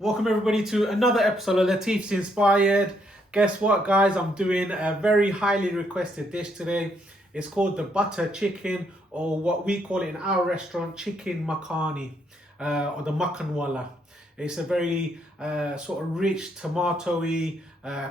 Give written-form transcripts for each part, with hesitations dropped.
Welcome everybody to another episode of Latif's Inspired. Guess what, guys? I'm doing a very highly requested dish today. It's called the butter chicken, or what we call it in our restaurant, chicken makhani, or the makhanwala. It's a very sort of rich, tomatoey,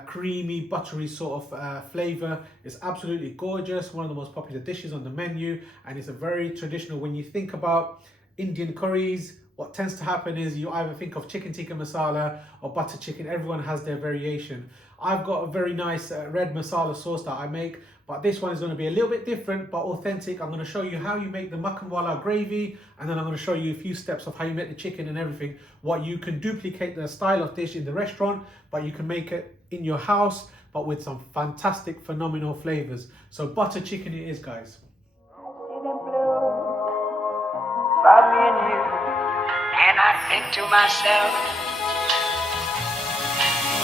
creamy, buttery sort of flavour. It's absolutely gorgeous, one of the most popular dishes on the menu, and it's a very traditional. When you think about Indian curries, what tends to happen is you either think of chicken tikka masala or butter chicken. Everyone has their variation. I've got a very nice red masala sauce that I make, but this one is going to be a little bit different but authentic. I'm going to show you how you make the makhanwala gravy, and then I'm going to show you a few steps of how you make the chicken and everything. What you can duplicate the style of dish in the restaurant, but you can make it in your house, but with some fantastic, phenomenal flavors. So butter chicken it is, guys. And I think to myself,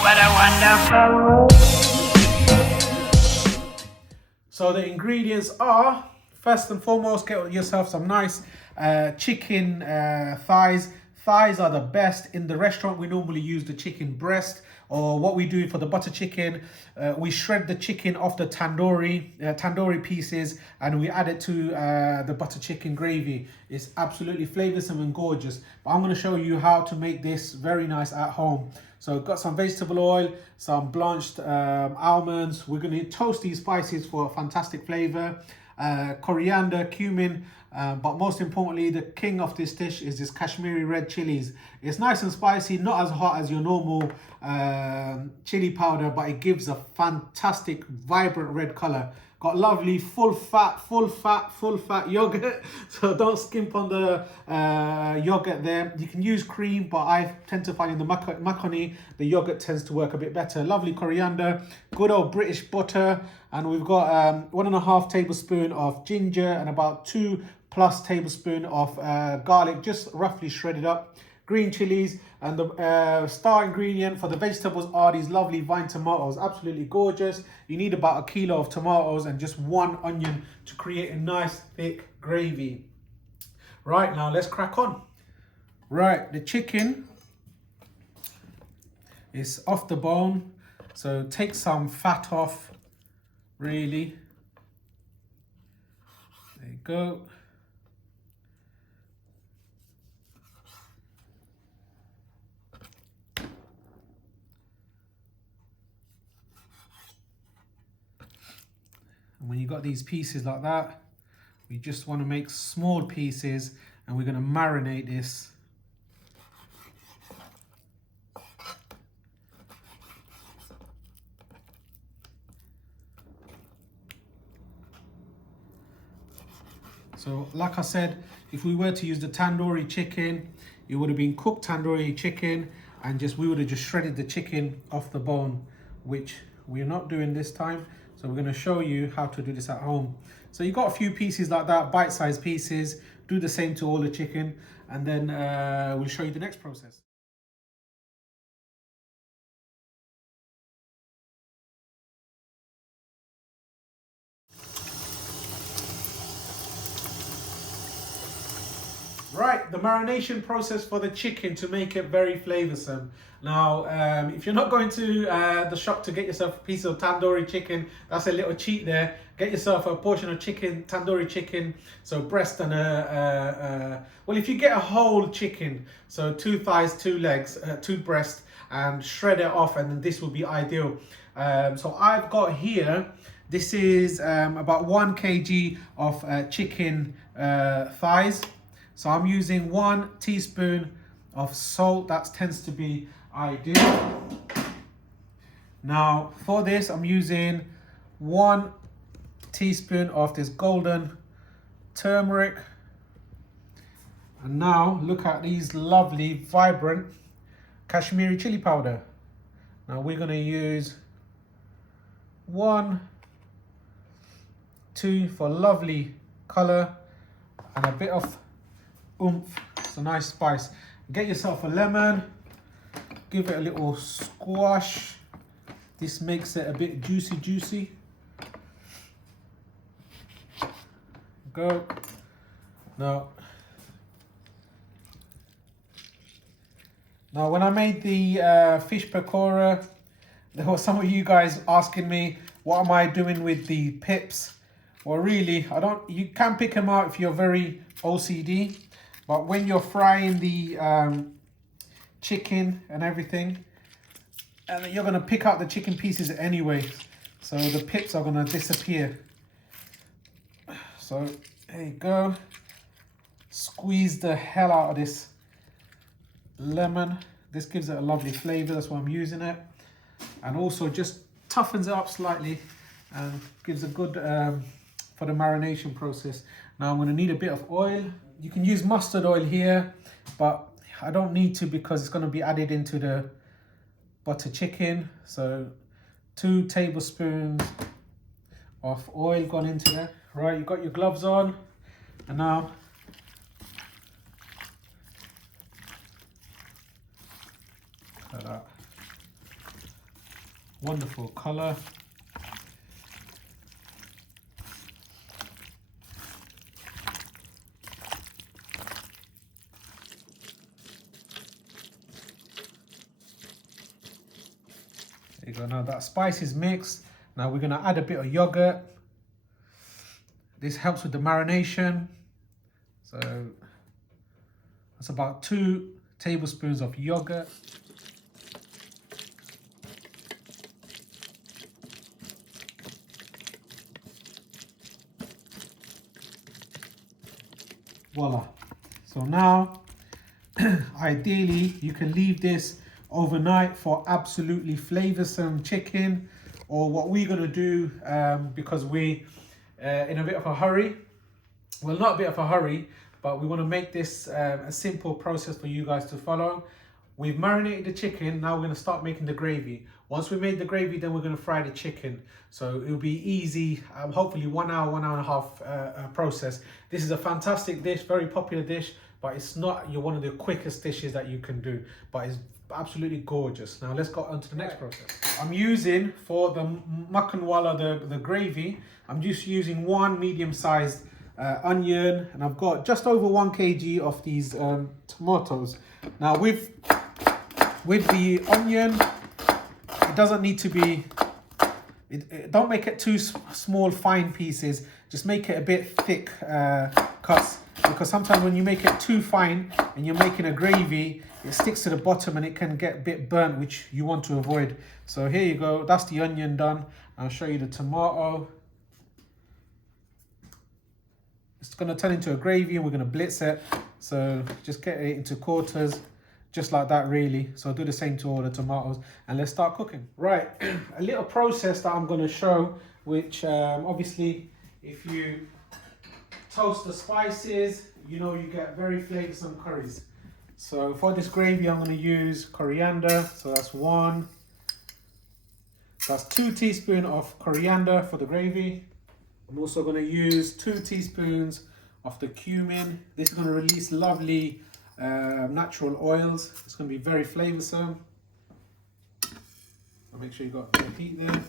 what a wonderful world. So the ingredients are, first and foremost, get yourself some nice chicken thighs. Thighs are the best. In the restaurant, we normally use the chicken breast, or what we do for the butter chicken, we shred the chicken off the tandoori pieces, and we add it to the butter chicken gravy. It's absolutely flavoursome and gorgeous. But I'm going to show you how to make this very nice at home. So got some vegetable oil, some blanched almonds. We're going to toast these spices for a fantastic flavour. Coriander, cumin, but most importantly, the king of this dish is this Kashmiri red chilies. It's nice and spicy, not as hot as your normal chili powder, but it gives a fantastic, vibrant red color. Got lovely full fat yogurt, so don't skimp on the yogurt there. You can use cream, but I tend to find in the makhani, the yogurt tends to work a bit better. Lovely coriander, good old British butter, and we've got 1.5 tablespoons of ginger and about 2+ tablespoons of garlic, just roughly shredded up. Green chilies, and the star ingredient for the vegetables are these lovely vine tomatoes. Absolutely gorgeous. You need about 1 kilo of tomatoes and just 1 onion to create a nice thick gravy. Right, now let's crack on. Right, the chicken is off the bone, so take some fat off, really. There you go. And when you got these pieces like that, we just want to make small pieces, and we're going to marinate this. So like I said, if we were to use the tandoori chicken, it would have been cooked tandoori chicken, and we would have just shredded the chicken off the bone, which we're not doing this time. So we're going to show you how to do this at home. So you got a few pieces like that, bite-sized pieces. Do the same to all the chicken, and then we'll show you the next process. Right, the marination process for the chicken to make it very flavoursome. Now, if you're not going to the shop to get yourself a piece of tandoori chicken, that's a little cheat there. Get yourself a portion of chicken, tandoori chicken, so breast and well, if you get a whole chicken, so 2 thighs, 2 legs, 2 breasts, and shred it off, and then this will be ideal. So I've got here, this is about 1 kg of chicken thighs. So I'm using 1 teaspoon of salt. That tends to be ideal. Now for this, I'm using 1 teaspoon of this golden turmeric. And now look at these lovely, vibrant Kashmiri chili powder. Now we're going to use 1, 2 for lovely color, and a bit of oomph. It's a nice spice. Get yourself a lemon, give it a little squash. This makes it a bit juicy. Go. Now Now, when I made the fish pakora, there were some of you guys asking me, what am I doing with the pips? Well, really, you can pick them out if you're very OCD, but when you're frying the chicken and everything, and you're gonna pick out the chicken pieces anyway, so the pips are gonna disappear. So there you go. Squeeze the hell out of this lemon. This gives it a lovely flavor, that's why I'm using it. And also just toughens it up slightly and gives a good for the marination process. Now I'm going to need a bit of oil. You can use mustard oil here, but I don't need to because it's going to be added into the butter chicken. So 2 tablespoons of oil gone into there. Right, you got your gloves on, and now look at that. Wonderful color. There you go. Now that spice is mixed. Now we're going to add a bit of yogurt. This helps with the marination. So that's about 2 tablespoons of yogurt. Voila. So now, ideally, you can leave this overnight for absolutely flavoursome chicken, or what we're going to do, because we in a bit of a hurry, well, not a bit of a hurry, but we want to make this a simple process for you guys to follow. We've marinated the chicken, now we're going to start making the gravy. Once we made the gravy, then we're going to fry the chicken. So it'll be easy, hopefully 1 hour, 1 hour and a half process. This is a fantastic dish, very popular dish, but it's not one of the quickest dishes that you can do, but it's absolutely gorgeous. Now let's go on to the next process. I'm using, for the MAKHANI, the gravy, I'm just using 1 medium-sized onion, and I've got just over 1 kg of these tomatoes. Now with the onion, it doesn't need to be, don't make it too small fine pieces, just make it a bit thick cuts, because sometimes when you make it too fine and you're making a gravy, it sticks to the bottom and it can get a bit burnt, which you want to avoid. So here you go, that's the onion done. I'll show you the tomato. It's going to turn into a gravy and we're going to blitz it. So just get it into quarters, just like that really. So I'll do the same to all the tomatoes and let's start cooking. Right, a little process that I'm going to show, which obviously if you toast the spices, you know you get very flavoursome curries. So for this gravy, I'm going to use coriander. So that's 1. That's 2 teaspoons of coriander for the gravy. I'm also going to use 2 teaspoons of the cumin. This is going to release lovely natural oils. It's going to be very flavoursome. So make sure you got the heat there.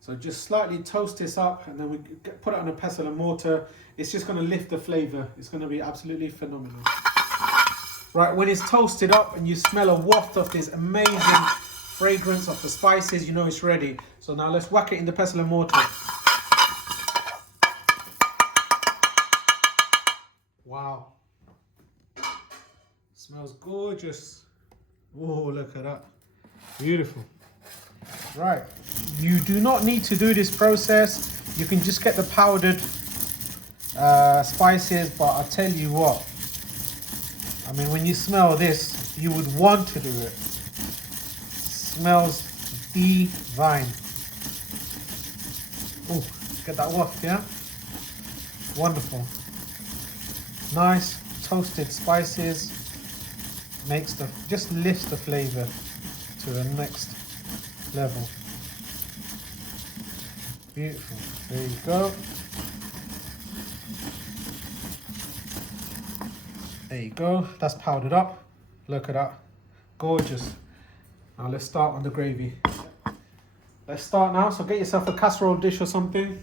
So just slightly toast this up and then we put it on a pestle and mortar. It's just going to lift the flavour. It's going to be absolutely phenomenal. Right, when it's toasted up and you smell a waft of this amazing fragrance of the spices, you know it's ready. So now let's whack it in the pestle and mortar. Wow. Smells gorgeous. Oh, look at that. Beautiful. Right, you do not need to do this process. You can just get the powdered spices, but I'll tell you what, I mean, when you smell this, you would want to do it. Smells divine. Oh, get that waft, yeah? Wonderful. Nice toasted spices just lifts the flavor to the next level. Beautiful. There you go. There you go. That's powdered up. Look at that. Gorgeous. Now let's start on the gravy. Let's start now. So get yourself a casserole dish or something.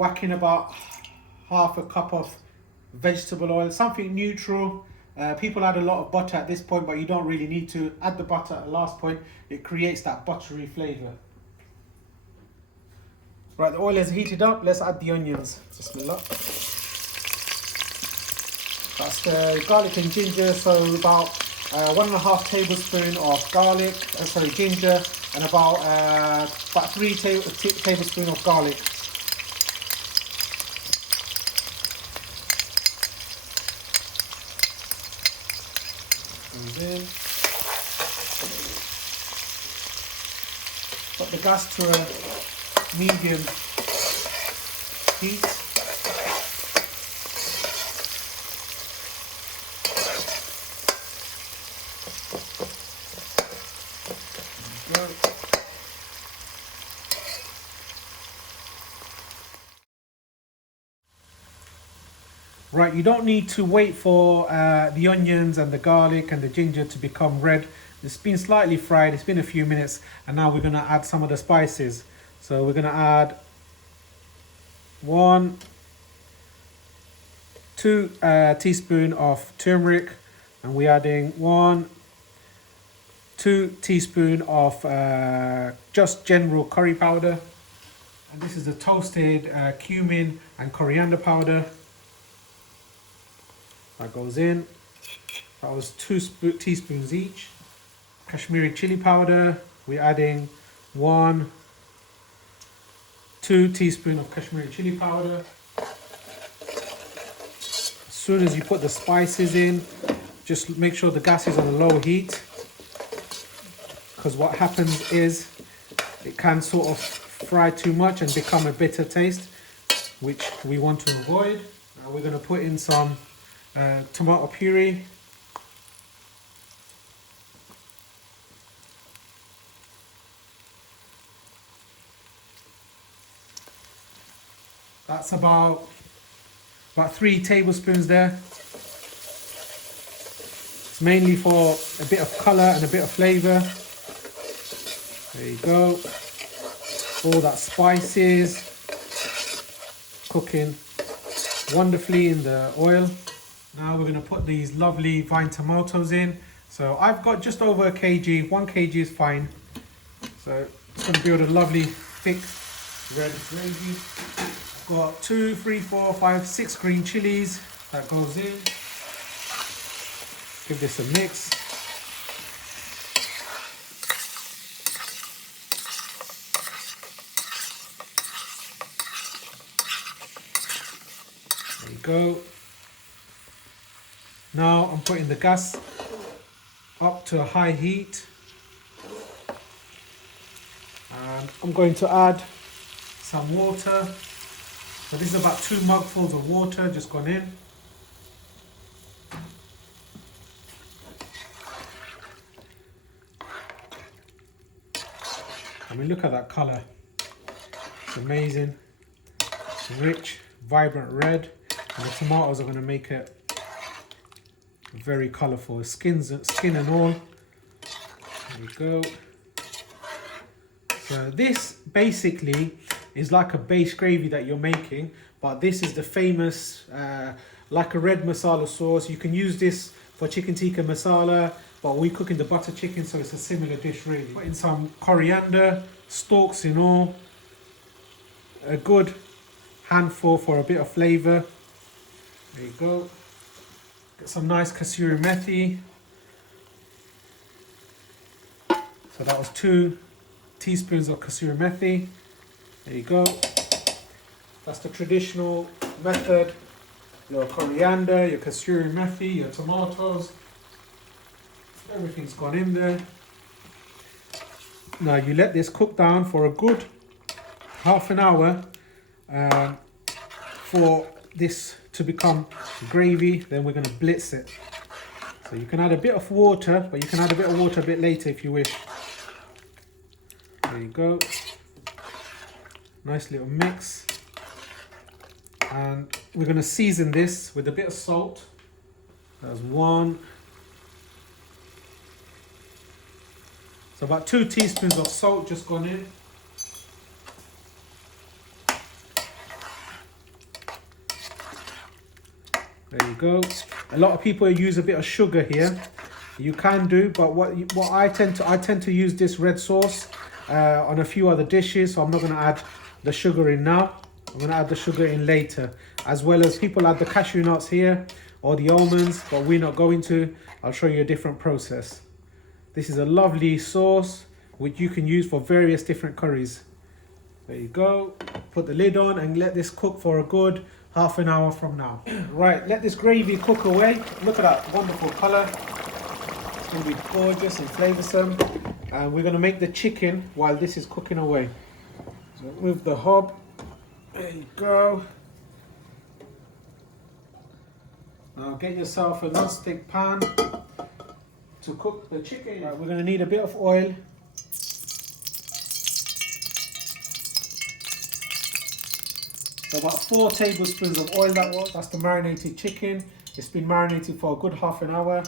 whack in about half a cup of vegetable oil, something neutral. People add a lot of butter at this point, but you don't really need to. Add the butter at the last point. It creates that buttery flavour. Right, the oil is heated up. Let's add the onions. Bismillah. That's the garlic and ginger, so about 1.5 tablespoons of garlic, ginger, and about 3 tablespoons of garlic. Goes in. Put the gas to a medium heat. Right, you don't need to wait for the onions and the garlic and the ginger to become red. It's been slightly fried, it's been a few minutes, and now we're going to add some of the spices. So we're going to add 2 teaspoons of turmeric, and we're adding 2 teaspoons of just general curry powder. And this is the toasted cumin and coriander powder. That goes in. That was 2 teaspoons each. Kashmiri chili powder. We're adding 2 teaspoons of Kashmiri chili powder. As soon as you put the spices in, just make sure the gas is on a low heat, because what happens is it can sort of fry too much and become a bitter taste, which we want to avoid. Now we're going to put in some tomato puree. That's about 3 tablespoons there. It's mainly for a bit of colour and a bit of flavour. There you go. All that spices cooking wonderfully in the oil. Now we're going to put these lovely vine tomatoes in. So I've got just over a kg, 1 kg is fine. So it's going to build a lovely thick red gravy. I've got 2, 3, 4, 5, 6 green chilies. That goes in. Give this a mix. There you go. Now I'm putting the gas up to a high heat, and I'm going to add some water. So this is about 2 mugfuls of water just gone in. I mean, look at that colour. It's amazing. Rich, vibrant red, and the tomatoes are going to make it very colourful, skin and all. There you go. So this basically is like a base gravy that you're making, but this is the famous like a red masala sauce. You can use this for chicken tikka masala, but we cook in the butter chicken, so it's a similar dish really. Put in some coriander, stalks in all, a good handful for a bit of flavour. There you go. Get some nice kasoori methi. So that was 2 teaspoons of kasoori methi. There you go. That's the traditional method. Your coriander, your kasoori methi, your tomatoes. Everything's gone in there. Now you let this cook down for a good half an hour for this to become gravy. Then we're going to blitz it. So you can add a bit of water, but you can add a bit of water a bit later if you wish. There you go. Nice little mix. And we're going to season this with a bit of salt. That's 1. So about 2 teaspoons of salt just gone in. There you go. A lot of people use a bit of sugar here. You can do, but what I tend to use this red sauce on a few other dishes, so I'm not going to add the sugar in now. I'm going to add the sugar in later, as well as people add the cashew nuts here or the almonds, but we're not going to. I'll show you a different process. This is a lovely sauce which you can use for various different curries. There you go. Put the lid on and let this cook for a good half an hour from now. Right, let this gravy cook away. Look at that wonderful color. It's going to be gorgeous and flavoursome. And we're going to make the chicken while this is cooking away. So move the hob. There you go. Now get yourself a non-stick pan to cook the chicken. Right, we're going to need a bit of oil. So about 4 tablespoons of oil that was. That's the marinated chicken. It's been marinated for a good half an hour.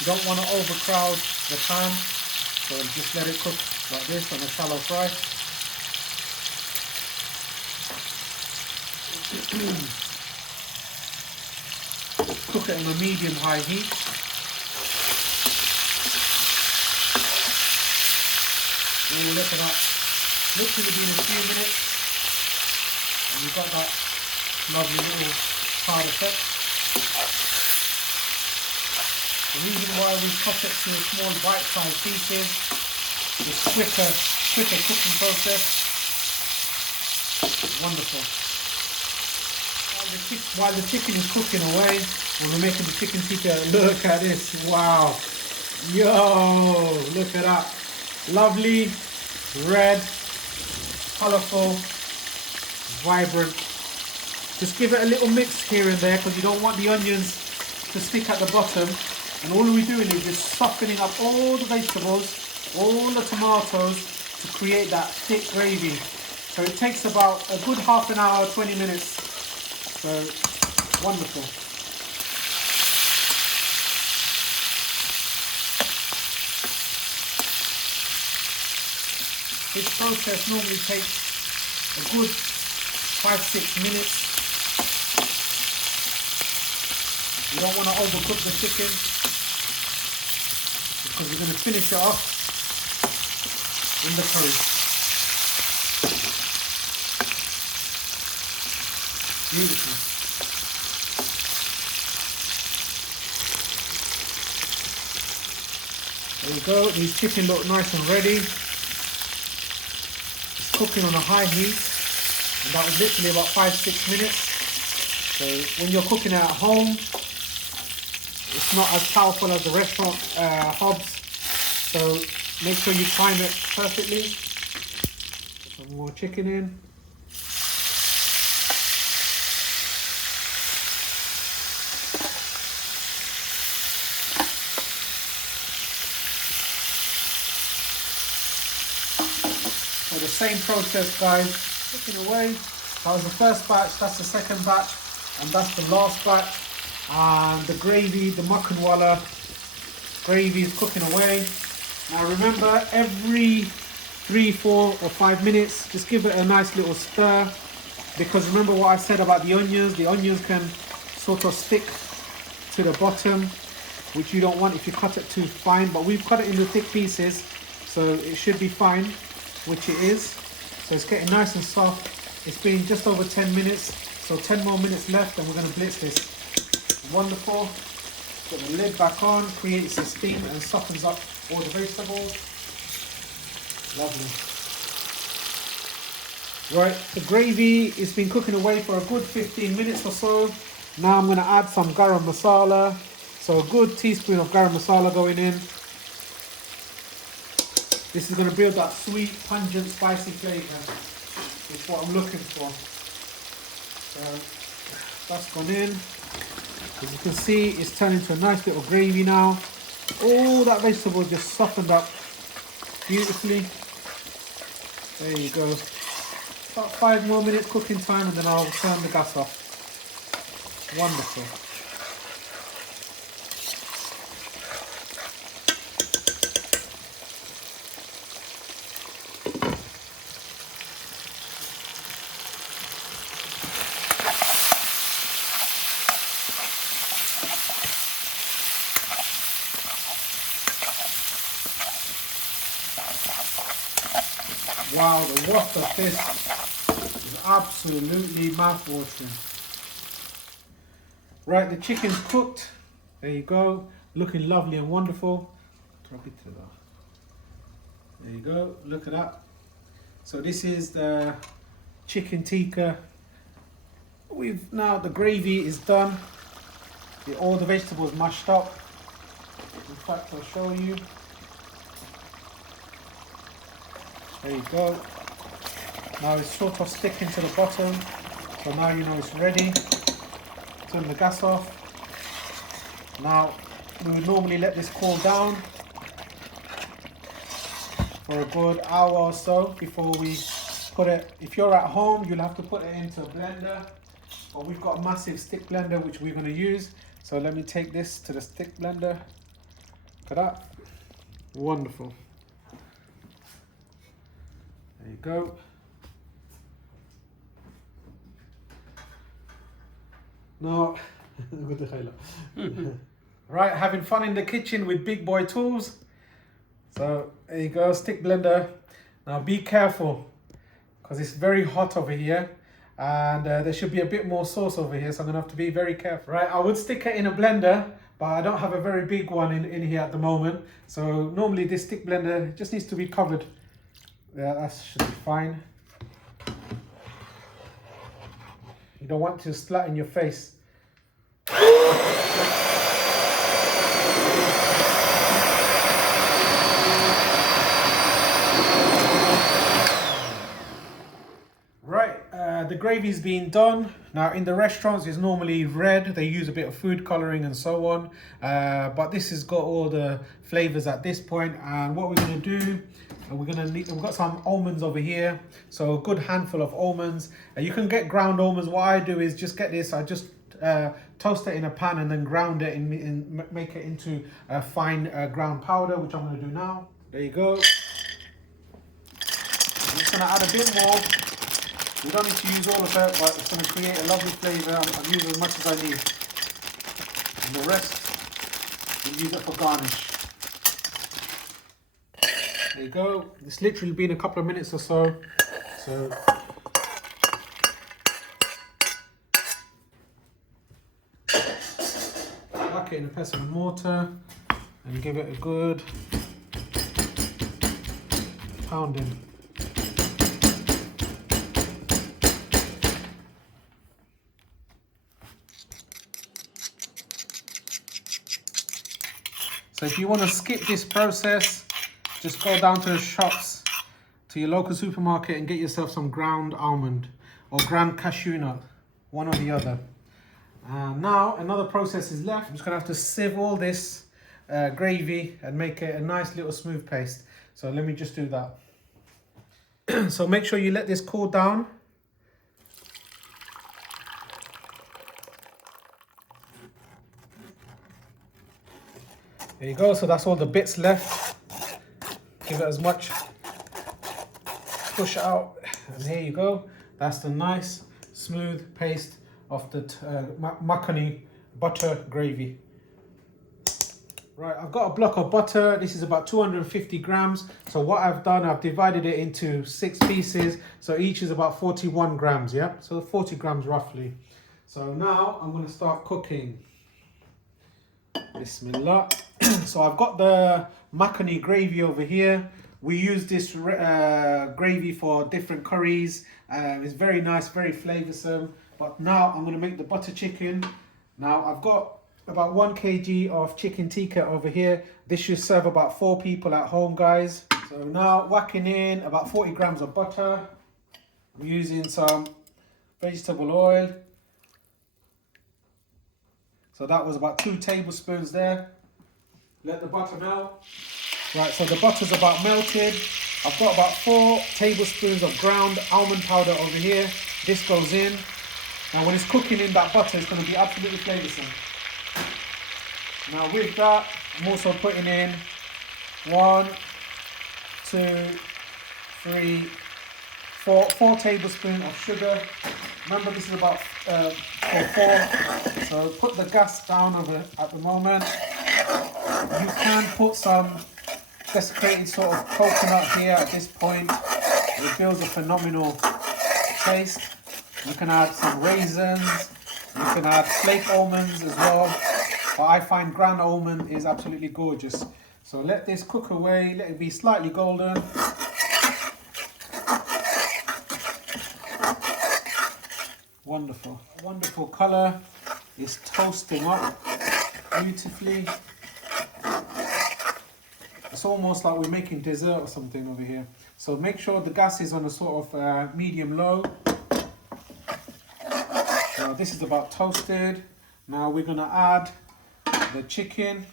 You don't want to overcrowd the pan, so just let it cook like this on a shallow fry. Cook it on a medium-high heat. Oh, look at that. Literally been a few minutes, and you've got that lovely little hard effect. The reason why we cut it to small bite-sized pieces is quicker cooking process. Wonderful. While the chicken is cooking away, when we're making the chicken tikka, look at this. Wow. Yo, look at that. Lovely, red, colourful, vibrant. Just give it a little mix here and there because you don't want the onions to stick at the bottom. And all we're doing is just softening up all the vegetables, all the tomatoes to create that thick gravy. So it takes about a good half an hour, 20 minutes. So wonderful. This process normally takes a good 5-6 minutes. You don't want to overcook the chicken, because we're going to finish it off in the curry. Beautiful. There we go. These chicken look nice and ready. It's cooking on a high heat, and that was literally about 5-6 minutes. So when you're cooking at home, it's not as powerful as the restaurant hobs, so make sure you time it perfectly. Put some more chicken in. So the same process, guys, cooking away. That was the first batch, that's the second batch, and that's the last batch. And the gravy, the MAKHANI gravy is cooking away. Now remember, every 3, 4 or 5 minutes, just give it a nice little stir, because remember what I said about the onions can sort of stick to the bottom, which you don't want if you cut it too fine, but we've cut it into thick pieces, so it should be fine, which it is. So it's getting nice and soft. It's been just over 10 minutes, so 10 more minutes left and we're going to blitz this. Wonderful. Put the lid back on, creates the steam and softens up all the vegetables. Lovely. Right, the gravy has been cooking away for a good 15 minutes or so. Now I'm going to add some garam masala. So a good teaspoon of garam masala going in. This is going to build that sweet, pungent, spicy flavour. It's what I'm looking for. So that's gone in. As you can see, it's turned into a nice little gravy now. All that vegetable just softened up beautifully. There you go. About 5 more minutes cooking time and then I'll turn the gas off. Wonderful. wow, the waft of this is absolutely mouth-watering. Right, the chicken's cooked. There you go, looking lovely and wonderful. There you go, look at that. So this is the chicken tikka. Now the gravy is done. All the vegetables mashed up. In fact, I'll show you. There you go. Now it's sort of sticking to the bottom. So now you know it's ready. Turn the gas off. Now we would normally let this cool down for a good hour or so before we put it. If you're at home, you'll have to put it into a blender, but we've got a massive stick blender which we're going to use. So let me take this to the stick blender. Look at that, wonderful. There you go. Now right, having fun in the kitchen with big boy tools. So there you go, stick blender. Now be careful because it's very hot over here, and there should be a bit more sauce over here, so I'm gonna have to be very careful. Right, I would stick it in a blender, but I don't have a very big one in here at the moment. So normally this stick blender just needs to be covered. Yeah, that should be fine. You don't want to splat in your face. The gravy's been done. Now in the restaurants it's normally red, they use a bit of food coloring and so on, but this has got all the flavors at this point. And what we're going to do, we've got some almonds over here, so a good handful of almonds. You can get ground almonds. What I do is just get this, I just toast it in a pan and then ground it and make it into a fine ground powder, which I'm going to do now. There you go. I'm just going to add a bit more. We don't need to use all of it, but it's going to create a lovely flavour. I'll use as much as I need. And the rest, we'll use it for garnish. There you go. It's literally been a couple of minutes or so. So whack it in a pestle and mortar and give it a good pounding. So if you want to skip this process, just go down to the shops, to your local supermarket, and get yourself some ground almond or ground cashew nut, one or the other. Now another process is left. I'm just going to have to sieve all this gravy and make it a nice little smooth paste. So let me just do that. So make sure you let this cool down. There you go, so that's all the bits left. Give it as much push out, and here you go. That's the nice smooth paste of the MAKHANI butter gravy. Right, I've got a block of butter. This is about 250 grams. So what I've done, I've divided it into 6 pieces. So each is about 41 grams, yeah? So 40 grams roughly. So now I'm gonna start cooking. Bismillah. So I've got the MAKHANI gravy over here. We use this gravy for different curries. It's very nice, very flavoursome. But now I'm going to make the butter chicken. Now I've got about 1 kg of chicken tikka over here. This should serve about 4 people at home, guys. So now whacking in about 40 grams of butter. I'm using some vegetable oil. So that was about 2 tablespoons there. Let the butter melt. Right, so the butter's about melted. I've got about 4 tablespoons of ground almond powder over here. This goes in. Now when it's cooking in that butter, it's going to be absolutely flavoursome. Now with that, I'm also putting in 1, 2, 3, 4 tablespoons of sugar. Remember, this is about for 4. So put the gas down at the moment. You can put some desiccated sort of coconut here at this point. It builds a phenomenal taste. You can add some raisins. You can add flake almonds as well. But I find ground almond is absolutely gorgeous. So let this cook away. Let it be slightly golden. Wonderful. Wonderful colour. It's toasting up beautifully. It's almost like we're making dessert or something over here. So make sure the gas is on a sort of medium-low. So this is about toasted. Now we're going to add the chicken.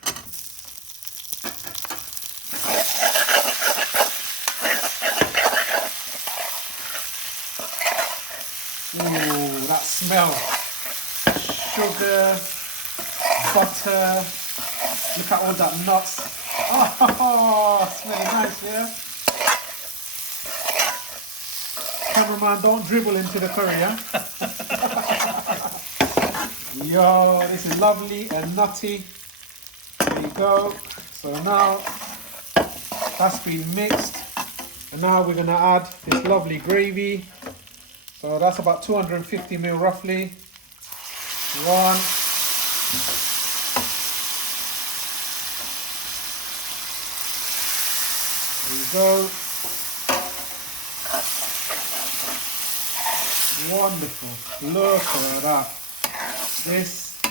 Ooh, that smell. Sugar, butter. Look at all that nuts. Oh, smelling nice, yeah? Cameraman, don't dribble into the curry, yeah? Yo, this is lovely and nutty. There you go. So now that's been mixed. And now we're gonna add this lovely gravy. So that's about 250 ml roughly. One. There you go. Wonderful. Look at that. This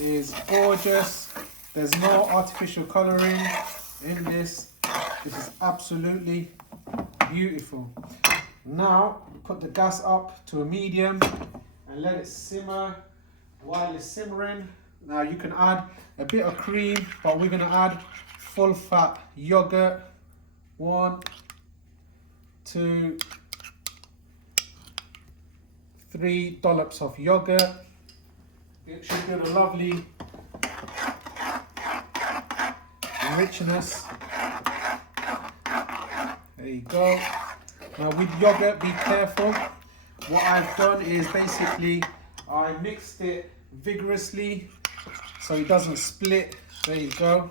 is gorgeous. There's no artificial colouring in this. This is absolutely beautiful. Now, put the gas up to a medium and let it simmer. While it's simmering, now you can add a bit of cream, but we're going to add full fat yogurt. 1, 2, 3 dollops of yogurt. It should give a lovely richness. There you go. Now with yogurt, be careful. What I've done is basically I mixed it vigorously so it doesn't split. There you go.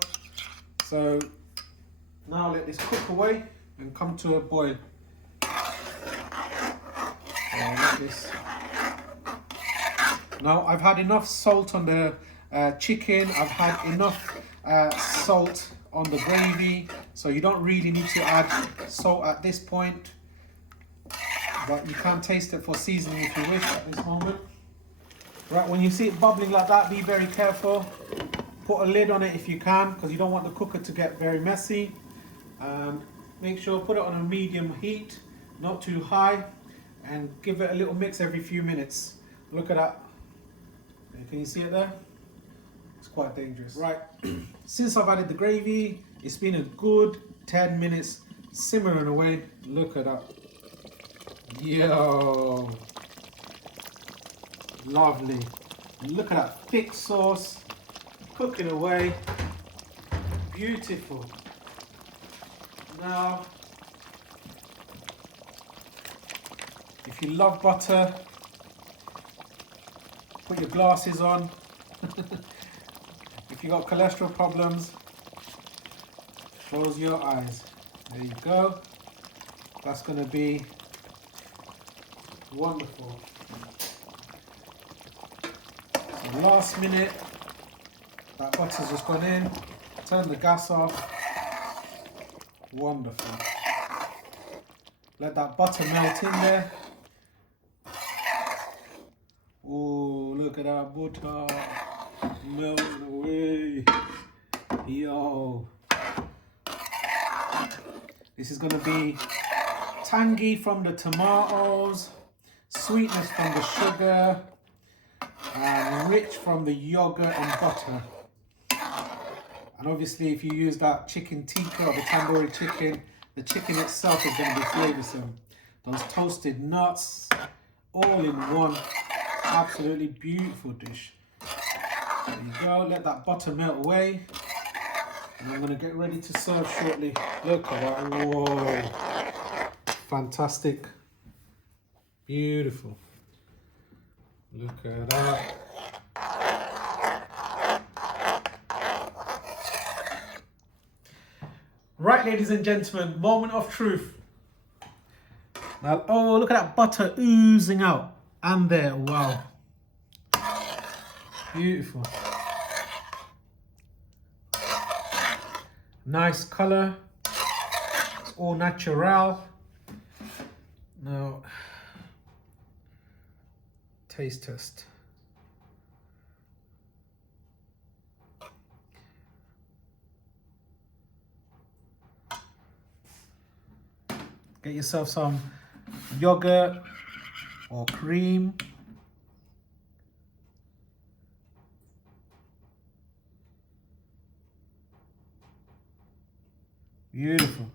So now let this cook away and come to a boil. Like this. Now I've had enough salt on the chicken. I've had enough salt on the gravy, so you don't really need to add salt at this point. But you can taste it for seasoning if you wish at this moment. Right, when you see it bubbling like that, be very careful. Put a lid on it if you can, because you don't want the cooker to get very messy. Make sure put it on a medium heat, not too high, and give it a little mix every few minutes. Look at that. Can you see it there? It's quite dangerous. Right, since I've added the gravy, it's been a good 10 minutes simmering away. Look at that. Yo, lovely. Look at that thick sauce cooking away. Beautiful. Now, if you love butter, put your glasses on. If you got cholesterol problems, close your eyes. There you go. That's going to be wonderful. So last minute, that butter's just gone in. Turn the gas off. Wonderful. Let that butter melt in there. Oh, look at that butter melting away. Yo. This is going to be tangy from the tomatoes, sweetness from the sugar, and rich from the yogurt and butter. And obviously if you use that chicken tikka or the tandoori chicken, the chicken itself is going to be flavoursome. Those toasted nuts, all in one. Absolutely beautiful dish. There you go, let that butter melt away. And I'm going to get ready to serve shortly. Look at that, whoa. Fantastic. Beautiful. Look at that. Right, ladies and gentlemen, moment of truth. Now, oh, look at that butter oozing out. And there, wow. Beautiful. Nice color. It's all natural. Now, taste test. Get yourself some yogurt or cream. Beautiful.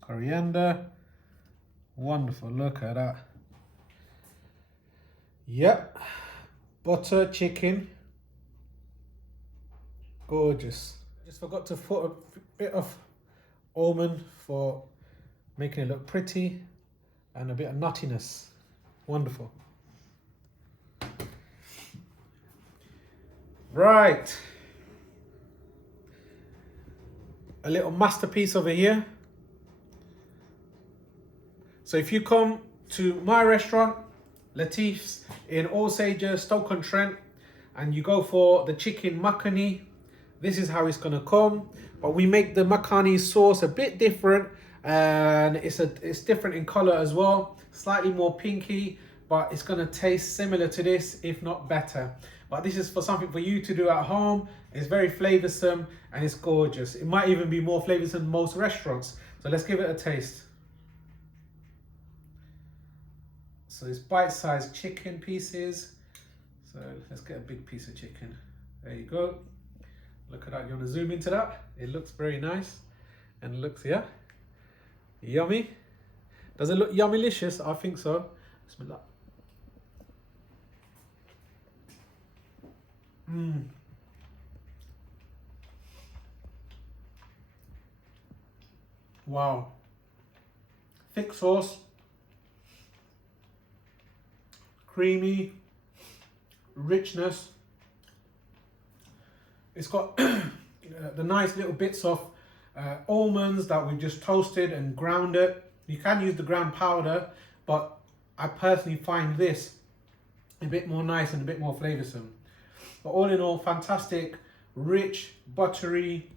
Coriander. Wonderful. Look at that. Yep. Butter chicken. Gorgeous. Just forgot to put a bit of almond for making it look pretty and a bit of nuttiness. Wonderful. Right. A little masterpiece over here. So if you come to my restaurant, Latif's in Alsager, Stoke-on-Trent, and you go for the chicken MAKHANI, this is how it's gonna come. But we make the MAKHANI sauce a bit different, and it's different in color as well, slightly more pinky, but it's gonna taste similar to this, if not better. But this is for something for you to do at home. It's very flavoursome and it's gorgeous. It might even be more flavoursome than most restaurants. So let's give it a taste. So it's bite-sized chicken pieces. So let's get a big piece of chicken. There you go. Look at that. You want to zoom into that? It looks very nice. And it looks, yeah, yummy. Does it look yummy-licious? I think so. Bismillah. Mmm. Wow. Thick sauce. Creamy. Richness. It's got the nice little bits of almonds that we've just toasted and ground it. You can use the ground powder, but I personally find this a bit more nice and a bit more flavoursome. But all in all, fantastic, rich, buttery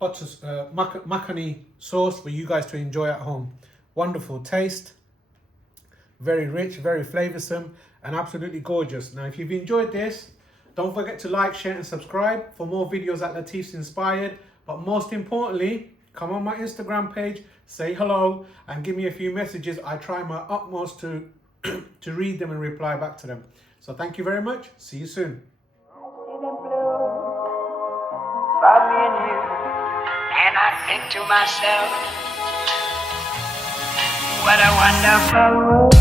MAKHANI sauce for you guys to enjoy at home. Wonderful taste, very rich, very flavoursome, and absolutely gorgeous. Now, if you've enjoyed this, don't forget to like, share, and subscribe for more videos at Latif's Inspired. But most importantly, come on my Instagram page, say hello, and give me a few messages. I try my utmost to read them and reply back to them. So thank you very much. See you soon. And I think to myself, what a wonderful world.